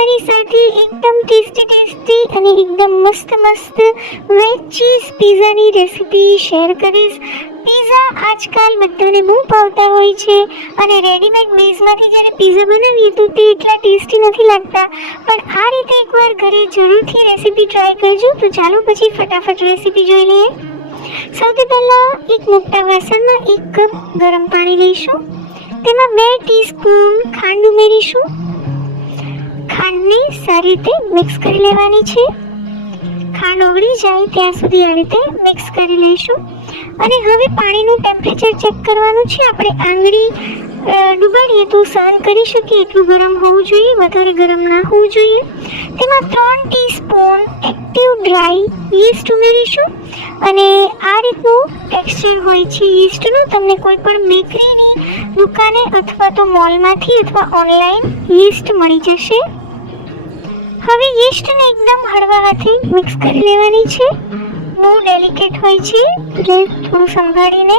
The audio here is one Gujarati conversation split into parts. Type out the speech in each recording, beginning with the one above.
તમારી સાથે એકદમ ટેસ્ટી અને એકદમ મસ્ત વેજ ચીઝ પિઝાની રેસીપી શેર કરીશ. પિઝા આજકાલ બધાને બહુ ભાવતા હોય છે અને રેડીમેડ બેઝમાંથી જ્યારે પિઝા બનાવીએ તો તે એટલા ટેસ્ટી નથી લાગતા, પણ આ રીતે એકવાર ઘરે જરૂરથી રેસીપી ટ્રાય કરજો. તો ચાલો પછી ફટાફટ રેસીપી જોઈ લઈએ. સૌથી પહેલાં એક મોટા વાસણમાં 1 કપ ગરમ પાણી લઈશું. તેમાં 2 ટીસ્પૂન ખાંડ ઉમેરીશું. ખાંડને સારી રીતે મિક્સ કરી લેવાની છે. ખાંડ ઓગળી જાય ત્યાં સુધી આ રીતે મિક્સ કરી લઈશું. અને હવે પાણીનું ટેમ્પરેચર ચેક કરવાનું છે. આપણે આંગળી ડૂબાડીએ તો સહન કરી શકીએ એટલું ગરમ હોવું જોઈએ, વધારે ગરમ ના હોવું જોઈએ. તેમાં 3 ટીસ્પૂન એક્ટિવ ડ્રાય યીસ્ટ ઉમેરીશું. અને આ રીતનું ટેક્સચર હોય છે યીસ્ટનું. તમને કોઈ પણ બેકરીની દુકાને અથવા તો મોલમાંથી અથવા ઓનલાઈન યીસ્ટ મળી જશે. હવે યીસ્ટને એકદમ હળવા હાથે મિક્સ કરી લેવાની છે. બહુ ડેલિકેટ હોય છે એટલે થોડું સંભાળીને.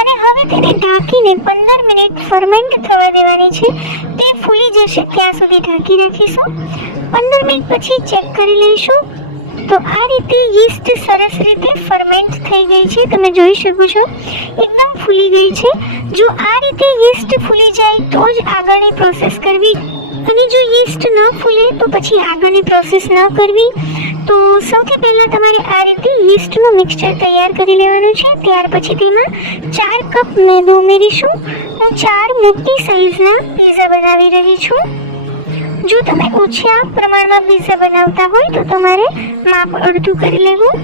અને હવે તેને ઢાંકીને 15 મિનિટ ફર્મેન્ટ થવા દેવાની છે. તે ફૂલી જશે ત્યાં સુધી ઢાંકી રાખીશું. 15 મિનિટ પછી ચેક કરી લઈશું. તો આ રીતે યીસ્ટ સરસ રીતે ફર્મેન્ટ થઈ ગઈ છે. તમે જોઈ શકો છો એકદમ ફૂલી ગઈ છે. જો આ રીતે યીસ્ટ ફૂલી જાય તો જ આગળની પ્રોસેસ કરવી, અને જો યીસ્ટ ન ફૂલે તો પછી આગળની પ્રોસેસ ન કરવી. તો સૌથી પહેલાં તમારે આ રીતે યીસ્ટનું મિક્સચર તૈયાર કરી લેવાનું છે. ત્યાર પછી તેમાં 4 કપ મેદો ઉમેરીશું. હું 4 મોટી સાઇઝના પીઝા બનાવી રહી છું. જો તમે ઓછા પ્રમાણમાં પીઝા બનાવતા હોય તો તમારે માપ અડધું કરી લેવું.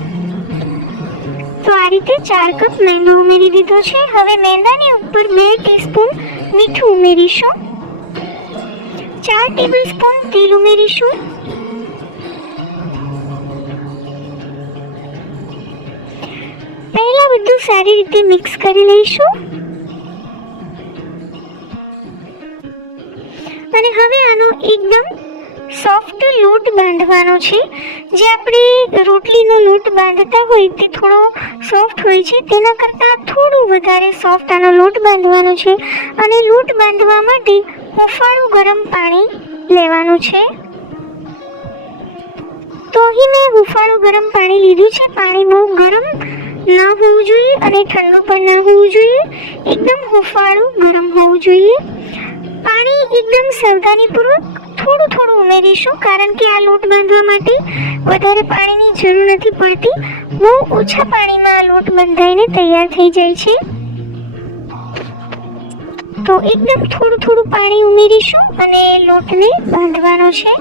તો આ રીતે 4 કપ મેંદો ઉમેરી દીધો છે. હવે મેંદાની ઉપર 2 ટીસ્પૂન મીઠું ઉમેરીશું. 4 ટેબલસ્પૂન તેલ ઉમેરીશું. પહેલા બધું સારી રીતે મિક્સ કરી લઈશું. અને હવે આનો એકદમ સોફ્ટ લોટ બાંધવાનો છે. જે આપણે રોટલીનો લોટ બાંધતા હોય તે થોડો સોફ્ટ હોય છે, તેના કરતાં થોડું વધારે સોફ્ટ આનો લોટ બાંધવાનો છે. અને લોટ બાંધવા માટે હુંફાળું ગરમ પાણી લેવાનું છે. તો અહીં મેં હુંફાળું ગરમ પાણી લીધું છે. પાણી બહુ ગરમ ના હોવું જોઈએ અને ઠંડુ પણ ના હોવું જોઈએ. એકદમ હુંફાળું ગરમ હોવું જોઈએ. પાણી એકદમ સાવધાનીપૂર્વક થોડું ઉમેરીશું, કારણ કે આ લોટ બાંધવા માટે વધારે પાણીની જરૂર નથી પડતી. બહુ ઓછા પાણીમાં આ લોટ બંધાઈને તૈયાર થઈ જાય છે. તો એકદમ થોડું પાણી ઉમેરીશું અને લોટને બાંધવાનો છે.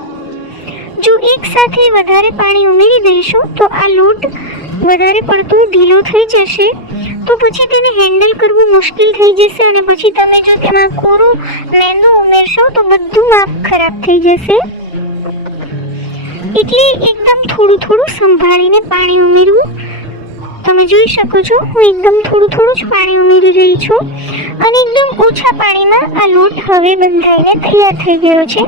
જો એક સાથે વધારે પાણી ઉમેરી દઈશું તો આ લોટ વધારે પડતું ઢીલો થઈ જશે. તો પછી તેને હેન્ડલ કરવું મુશ્કેલ થઈ જશે. અને પછી તમે જો તેમાં કોરું મેંદું ઉમેરશો તો બધું માપ ખરાબ થઈ જશે. એટલે એકદમ થોડું સંભાળીને પાણી ઉમેરવું. તમે જોઈ શકો છો હું એકદમ થોડું જ પાણી ઉમેરી રહી છું. અને એકદમ ઓછા પાણીમાં આ લોટ હવે બંધાઈને તૈયાર થઈ ગયો છે.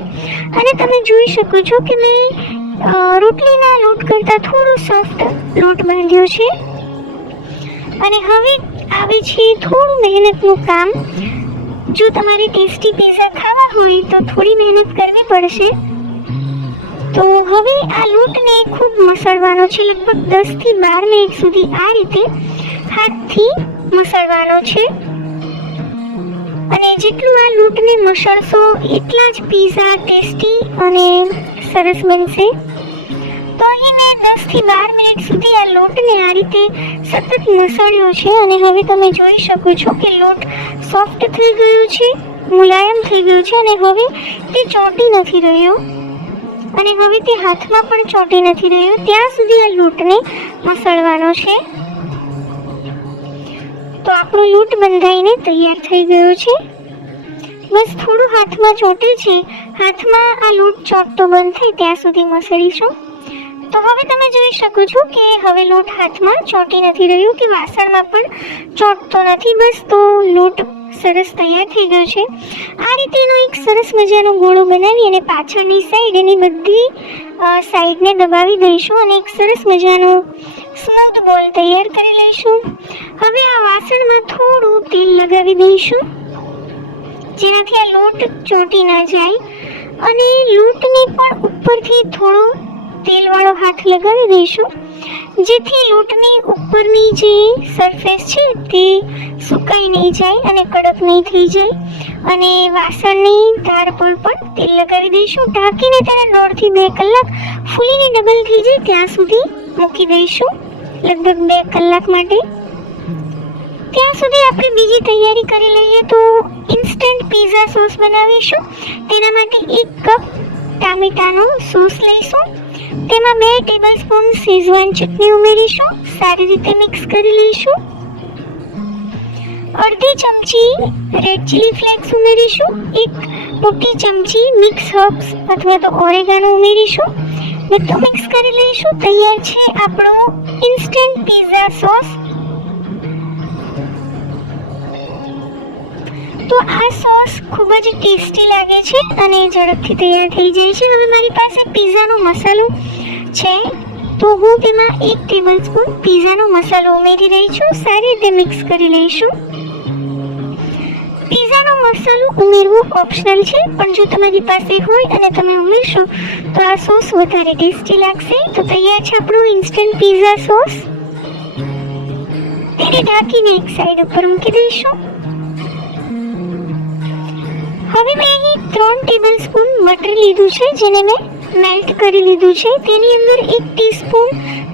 અને તમે જોઈ શકો છો કે મેં રોટલીના લોટ કરતાં થોડો સોફ્ટ લોટ બાંધ્યો છે. અને હવે આવે છે થોડું મહેનતનું કામ. જો તમારે ટેસ્ટી પિઝા ખાવા હોય તો થોડી મહેનત કરવી પડશે. તો હવે આ લોટને ખૂબ મસળવાનો છે. લગભગ 10 થી 12 મિનિટ સુધી આ રીતે હાથથી મસળવાનો છે. અને જેટલું આ લોટને મસળશો એટલા જ પિઝા ટેસ્ટી અને સરસ બનશે. તો અહીં મેં 10 થી 12 મિનિટ સુધી આ લોટને આ રીતે સતત મસળ્યો છે. અને હવે તમે જોઈ શકો છો કે લોટ સોફ્ટ થઈ ગયો છે, મુલાયમ થઈ ગયો છે. અને હવે તે ચોંટી નથી રહ્યો અને હવે તે હાથમાં પણ ચોંટી નથી રહ્યો. ત્યાં સુધી આ લોટને મસળવાનો છે. તો આપણો લોટ બંધાઈને તૈયાર થઈ ગયો છે. બસ થોડું હાથમાં ચોંટે છે. હાથમાં આ લોટ ચોંટતો બંધ થાય ત્યાં સુધી મસળીશું. તો હવે તમે જોઈ શકો છો કે હવે લોટ હાથમાં ચોંટી નથી રહ્યો કે વાસણમાં પણ ચોંટતો નથી. બસ તો લોટ સરસ તૈયાર થઈ ગયો છે. આ રીતે એનો એક સરસ મજાનો ગોળો બનાવી અને પાછળની સાઈડ એની બધી સાઈડને દબાવી દઈશું અને એક સરસ મજાનો સ્મૂથ બોલ તૈયાર કરી લઈશું. હવે આ વાસણમાં થોડું તેલ લગાવી દઈશું જેનાથી આ લોટ ચોંટી ના જાય. અને લોટને પણ ઉપરથી થોડો તેલવાળો હાથ લગાવી દઈશું, જેથી લોટની ઉપરની જે સરફેસ છે તે સુકાઈ નહીં જાય અને કડક નહીં થઈ જાય. અને વાસણની ધાર પર પણ તેલ લગાવી દઈશું. ઢાંકીને તેને 1.5 થી 2 કલાક ફૂલીને ડબલ થઈ જાય ત્યાં સુધી મૂકી દઈશું, લગભગ 2 કલાક માટે. ત્યાં સુધી આપણે બીજી તૈયારી કરી લઈએ. તો ઇન્સ્ટન્ટ પિઝા સોસ બનાવીશું. તેના માટે 1 કપ ટામેટાનો સોસ લઈશું. તેમાં 2 ટેબલસ્પૂન શેઝવાન ચટણી ઉમેરીશું. સારી રીતે મિક્સ કરી લઈશું. અડધી ચમચી રેડ ચીલી ફ્લેક્સ ઉમેરીશું. 1 મોટી ચમચી મિક્સ હર્બ્સ અથવા તો ઓરેગાનો ઉમેરીશું. બધું મિક્સ કરી લઈશું. તૈયાર છે આપણો ઇન્સ્ટન્ટ પિઝા સોસ. તો આ સોસ ખૂબ જ ટેસ્ટી લાગે છે અને ઝડપથી તૈયાર થઈ જાય છે. હવે મારી પાસે પિઝાનો મસાલો છે, તો હું તેમાં 1 ટેબલસ્પૂન પિઝાનો મસાલો ઉમેરી રહી છું. સારી રીતે મિક્સ કરી લઈશું. પિઝાનો મસાલો ઉમેરવો ઓપ્શનલ છે, પણ જો તમારી પાસે હોય અને તમે ઉમેરશો તો આ સોસ વધારે ટેસ્ટી લાગશે. તો તૈયાર છે આપણો ઇન્સ્ટન્ટ પિઝા સોસ. તેને ઢાંકીને એક સાઈડ ઉપર મૂકી દઈશું. હવે મેં અહીં 3 ટેબલસ્પૂન બટર લીધું છે, જેને મેં મેલ્ટ કરી લીધું છે. તેની અંદર 1 ટીસ્પૂન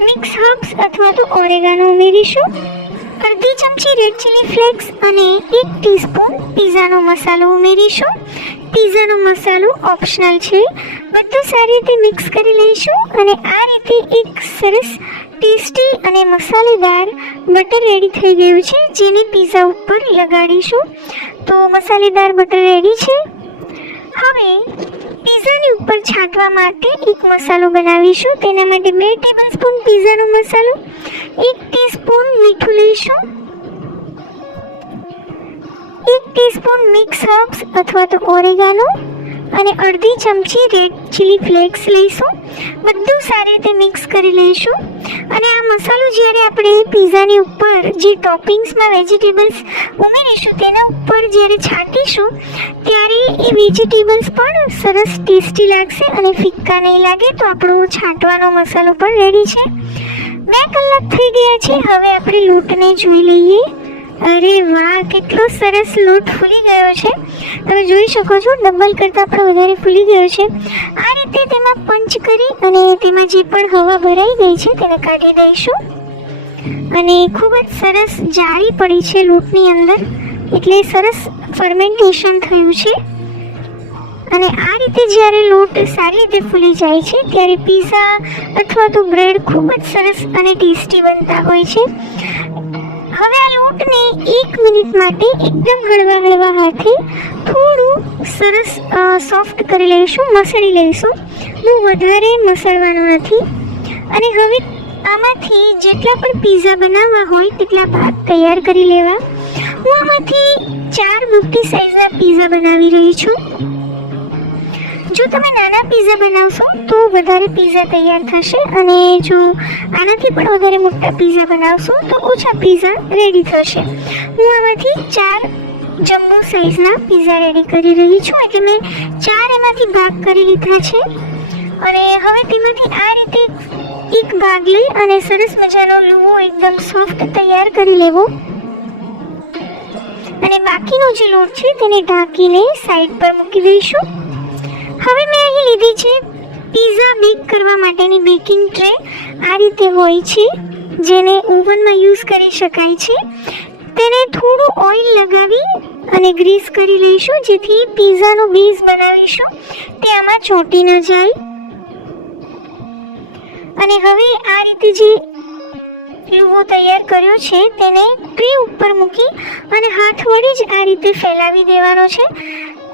મિક્સ હર્બ્સ અથવા તો ઓરેગાનો ઉમેરીશું. અડધી ચમચી રેડ ચીલી ફ્લેક્સ અને 1 ટીસ્પૂન પિઝાનો મસાલો ઉમેરીશું. પિઝાનો મસાલો ઓપ્શનલ છે. બધું સારી રીતે મિક્સ કરી લઈશું અને આ રીતે એક સરસ ટેસ્ટી અને મસાલેદાર બટર રેડી થઈ ગયું છે, જેને પિઝા ઉપર લગાડીશું. તો મસાલેદાર બટર રેડી છે. હવે પિઝાની ઉપર છાંટવા માટે એક મસાલો બનાવીશું. તેના માટે 2 ટેબલસ્પૂન પિઝાનો મસાલો, 1 ટીસ્પૂન મીઠું લઈશું, 1 ટીસ્પૂન મિક્સ હર્બ્સ અથવા તો ઓરેગાનો અને અડધી ચમચી રેડ ચીલી ફ્લેક્સ લઈશું. બધું સારી રીતે મિક્સ કરી લઈશું. અને આ મસાલો જ્યારે આપણે પિઝાની ઉપર જે ટોપિંગ્સમાં વેજીટેબલ્સ ઉમેરીશું તેના ઉપર જ્યારે છાંટીશું ત્યારે એ વેજીટેબલ્સ પણ સરસ ટેસ્ટી લાગશે અને ફિક્કા નહીં લાગે. તો આપણો છાંટવાનો મસાલો પણ રેડી છે. 2 કલાક થઈ ગયા છે. હવે આપણે લોટને જોઈ લઈએ. અરે વાહ, કેટલો સરસ લોટ ફૂલી ગયો છે. તમે જોઈ શકો છો, ડબલ કરતાં પણ વધારે ફૂલી ગયો છે. આ રીતે તેમાં પંચ કરી અને તેમાં જે પણ હવા ભરાઈ ગઈ છે તેને કાઢી દઈશું. અને ખૂબ જ સરસ જાળી પડી છે લોટની અંદર, એટલે સરસ ફર્મેન્ટેશન થયું છે. અને આ રીતે જ્યારે લોટ સારી રીતે ફૂલી જાય છે ત્યારે પિઝા અથવા તો બ્રેડ ખૂબ જ સરસ અને ટેસ્ટી બનતા હોય છે. હવે આ લોટને 1 મિનિટ માટે એકદમ હળવા હાથે થોડું સરસ સોફ્ટ કરી લઈશું, મસળી લઈશું. બહુ વધારે મસળવાનું નથી. અને હવે આમાંથી જેટલા પણ પિઝા બનાવવા હોય તેટલા ભાગ તૈયાર કરી લેવા. હું આમાંથી 4 મોટી સાઈઝના પિઝા બનાવી રહી છું. જો તમે નાના પિઝા બનાવશો તો વધારે પિઝા તૈયાર થશે, અને જો આનાથી પણ વધારે મોટા પિઝા બનાવશો તો ઓછા પિઝા રેડી થશે. હું આમાંથી 4 જમ્બો સાઈઝના પિઝા રેડી કરી રહી છું, એટલે મેં 4 એમાંથી ભાગ કરી લીધા છે. અને હવે તેમાંથી આ રીતે એક ભાગ લઈ અને સરસ મજાનો લુવો એકદમ સોફ્ટ તૈયાર કરી લેવો. અને બાકીનો જે લોટ છે તેને ઢાંકીને સાઈડ પર મૂકી દઈશું. હવે મેં અહીં લીધી છે પિઝા બેક કરવા માટેની બેકિંગ ટ્રે. આ રીતે હોય છે, જેને ઓવનમાં યુઝ કરી શકાય છે. તેને થોડું ઓઇલ લગાવી અને ગ્રીસ કરી લઈશું, જેથી પિઝાનો બેઝ બનાવીશું તે આમાં ચોંટી ન જાય. અને હવે આ રીતે જે લુવો તૈયાર કર્યો છે તેને ટ્રે ઉપર મૂકી અને હાથ વડે જ આ રીતે ફેલાવી દેવાનો છે.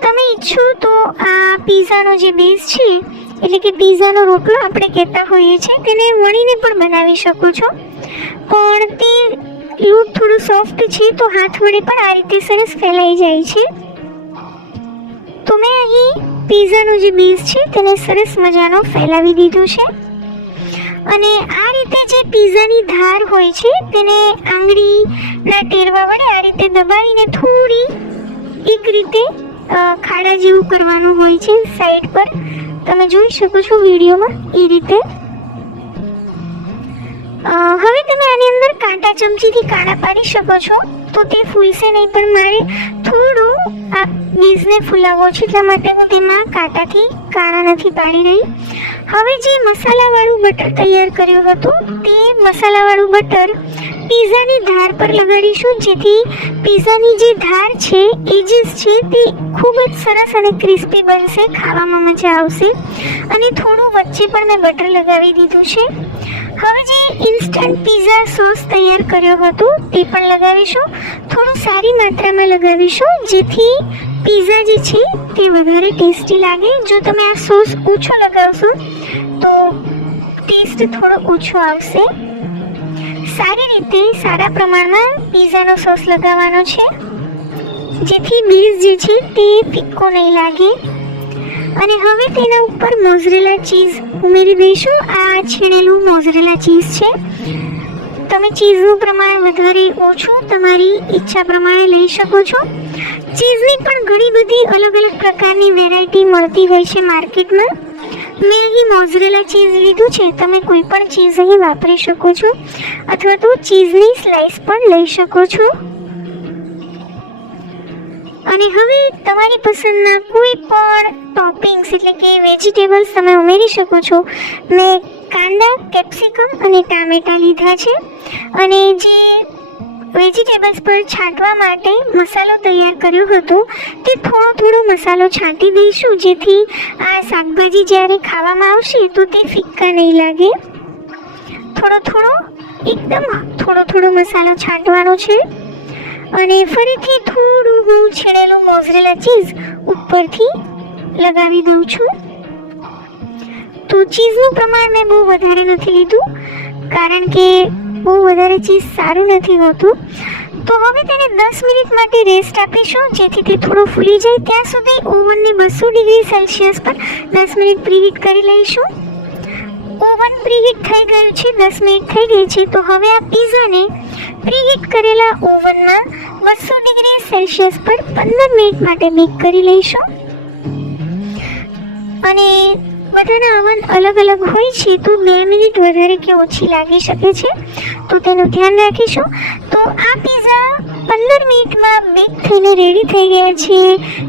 તમે ઈચ્છો તો આ પિઝાનો જે બેઝ છે, એટલે કે પિઝાનો રોટલો આપણે કહેતા હોઈએ છીએ, તેને વણીને પણ બનાવી શકો છો. પણ તે લોટ થોડું સોફ્ટ છે તો હાથ વડે પણ આ રીતે સરસ ફેલાઈ જાય છે. તો મેં અહીં પિઝાનો જે બેઝ છે તેને સરસ મજાનો ફેલાવી દીધું છે. અને આ રીતે જે પિઝાની ધાર હોય છે તેને આંગળીના ટેરવા વડે આ રીતે દબાવીને થોડી એક રીતે ખાડા જેવું કરવાનું હોય છે સાઈડ પર, તમે જોઈ શકો છો વિડીયોમાં એ રીતે. હવે તમે આની અંદર કાંટા ચમચીથી કાણા પાડી શકો છો, તો તે ફૂલશે નહીં. પણ મારે થોડું આ બીજને ફૂલાવવો છે, એટલા માટે હું તેમાં કાંટાથી કાણા નથી પાડી રહી. હવે જે મસાલાવાળું બટર તૈયાર કર્યું હતું તે મસાલાવાળું બટર પીઝાની ધાર પર લગાડીશું, જેથી પીઝાની જે ધાર છે, એજીસ છે, તે ખૂબ જ સરસ અને ક્રિસ્પી બનશે, ખાવામાં મજા આવશે. અને થોડું વચ્ચે પણ મેં બટર લગાવી દીધું છે. હવે જે ઇન્સ્ટન્ટ પીઝા સોસ તૈયાર કર્યો હતો તે પણ લગાવીશું, થોડું સારી માત્રામાં લગાવીશું, જેથી પીઝા જે છે તે વધારે ટેસ્ટી લાગે. જો તમે આ સોસ ઓછો લગાવશો તો ટેસ્ટ થોડો ઓછો આવશે. સારી રીતે સારા પ્રમાણમાં પીઝાનો સોસ લગાવવાનો છે, જેથી બેઝ જે છે તે ફિક્કો નહીં લાગે. અને હવે તેના ઉપર મોઝરેલા ચીઝ ઉમેરી દઈશું. આ છીણેલું મોઝરેલા ચીઝ છે. તમે ચીઝનું પ્રમાણ વધારે ઓછું તમારી ઈચ્છા પ્રમાણે લઈ શકો છો. ચીઝની પણ ઘણી બધી અલગ અલગ પ્રકારની વેરાયટી મળતી હોય છે માર્કેટમાં. મેં અહીં મોઝરેલા ચીઝ લીધું છે, તમે કોઈ પણ ચીઝ અહીં વાપરી શકો છો, અથવા તો ચીઝની સ્લાઇસ પણ લઈ શકો છો. અને હવે તમારી પસંદના કોઈ પણ ટોપિંગ્સ એટલે કે વેજીટેબલ્સ તમે ઉમેરી શકો છો. મેં કાંદા, કેપ્સિકમ અને ટામેટાં લીધા છે. અને જે વેજીટેબલ્સ પર છાંટવા માટે મસાલો તૈયાર કર્યો હતો તે થોડો મસાલો છાંટી દઈશું, જેથી આ શાકભાજી જ્યારે ખાવામાં આવશે તો તે ફિક્કા નહીં લાગે. થોડો મસાલો છાંટવાનો છે. અને ફરીથી થોડું હું છીણેલું મોઝરેલા ચીઝ ઉપરથી લગાવી દઉં છું. તો ચીઝનું પ્રમાણ મેં બહુ વધારે નથી લીધું, કારણ કે બહુ વધારે ચીઝ સારું નથી હોતું. તો હવે તેને 10 મિનિટ માટે રેસ્ટ આપીશું, જેથી તે થોડું ફૂલી જાય. ત્યાં સુધી ઓવનને 200 ડિગ્રી સેલ્સિયસ પર 10 મિનિટ પ્રીહીટ કરી લઈશું. ઓવન પ્રીહીટ થઈ ગયું છે, 10 મિનિટ થઈ ગઈ છે. તો હવે આ પીઝાને પ્રીહીટ કરેલા ઓવનમાં 200 ડિગ્રી સેલ્સિયસ પર 15 મિનિટ માટે બેક કરી લઈશું. અને બધાના ઓવન અલગ અલગ હોય છે, તો 2 મિનિટ વધારે કે ઓછી લાગી શકે છે, તો તેનું ધ્યાન રાખીશું. તો આ પીઝા 15 મિનિટમાં બેક થઈને રેડી થઈ ગયા છે.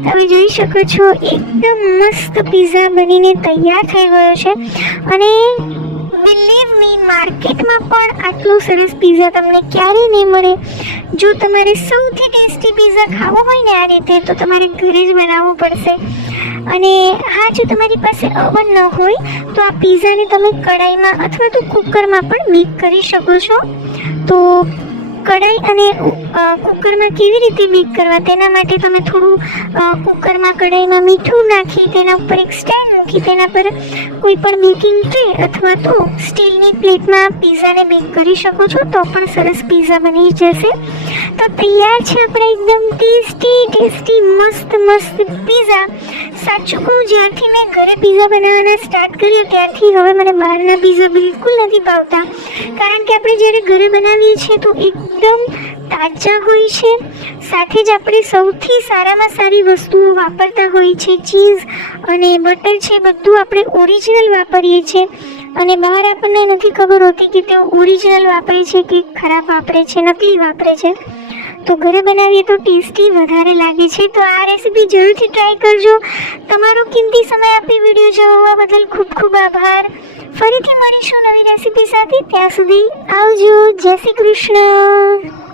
તમે જોઈ શકો છો એકદમ મસ્ત પીઝા બનીને તૈયાર થઈ ગયો છે. અને બિલીવ મી, માર્કેટમાં પણ આટલું સરસ પીઝા તમને ક્યારેય નહીં મળે. જો તમારે સૌથી ટેસ્ટી પીઝા ખાવો હોય ને આ રીતે, તો તમારે ઘરે જ બનાવવું પડશે. અને હા, જો તમારી પાસે ઓવન ન હોય તો આ પીઝાને તમે કડાઈમાં અથવા તો કુકરમાં પણ બેક કરી શકો છો. તો કડાઈ અને કુકરમાં કેવી રીતે બેક કરવા તેના માટે તમે થોડું કુકરમાં કડાઈમાં મીઠું નાખી તેના ઉપર એક સ્ટેન્ડ મૂકી તેના પર કોઈ પણ બેકિંગ ટ્રે અથવા તો સ્ટીલની પ્લેટમાં પીઝાને બેક કરી શકો છો, તો પણ સરસ પીઝા બની જશે. તો તૈયાર છે આપણા એકદમ ટેસ્ટી મસ્ત પીઝા. સાચું કહું, જ્યારથી મેં ઘરે પીઝા બનાવવાના સ્ટાર્ટ કર્યા ત્યારથી હવે મને બહારના પીઝા બિલકુલ નથી ભાવતા, કારણ કે આપણે જ્યારે ઘરે બનાવીએ છીએ તો એકદમ તાજા હોય છે. સાથે જ આપણે સૌથી સારામાં સારી વસ્તુઓ વાપરતા હોઈએ છીએ. ચીઝ અને બટર છે, બધું આપણે ઓરિજિનલ વાપરીએ છીએ. અને બહાર આપણને નથી ખબર હોતી કે તેઓ ઓરિજિનલ વાપરે છે કે ખરાબ વાપરે છે, નકલી વાપરે છે. તો ઘરે બનાવીએ તો ટેસ્ટી વધારે લાગે છે. તો આ રેસીપી જરૂરથી ટ્રાય કરજો. તમારો કિંમતી સમય આપી વિડીયો જોવા બદલ ખૂબ ખૂબ આભાર. ફરીથી મળીશું નવી રેસીપી સાથે. ત્યાં સુધી આવજો. જય શ્રી કૃષ્ણ.